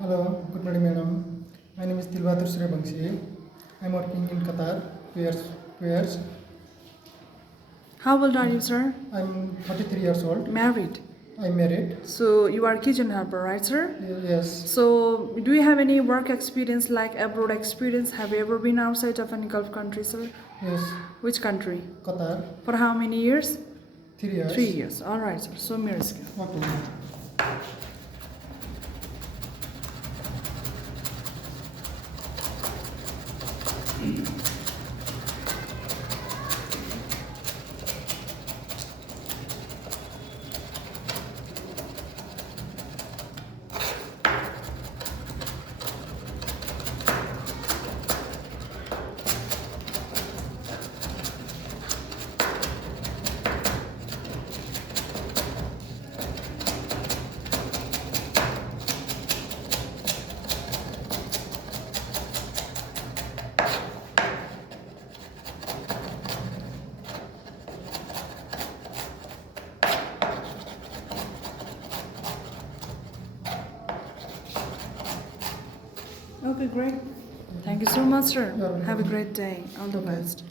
Hello, good morning, madam. My name is Bahadur Suryabansi. I'm working in Qatar. 2 years. 2 years. How old are you, sir? I'm 43 years old. Married. I'm married. So you are kitchen helper, right, sir? Yes. So do you have any work experience like abroad experience? Have you ever been outside of any Gulf country, sir? Yes. Which country? Qatar. For how many years? 3 years. 3 years. All right, sir. So me risk. Okay. Okay, great. Thank you so much, sir. You're welcome. Have a great day. All the best.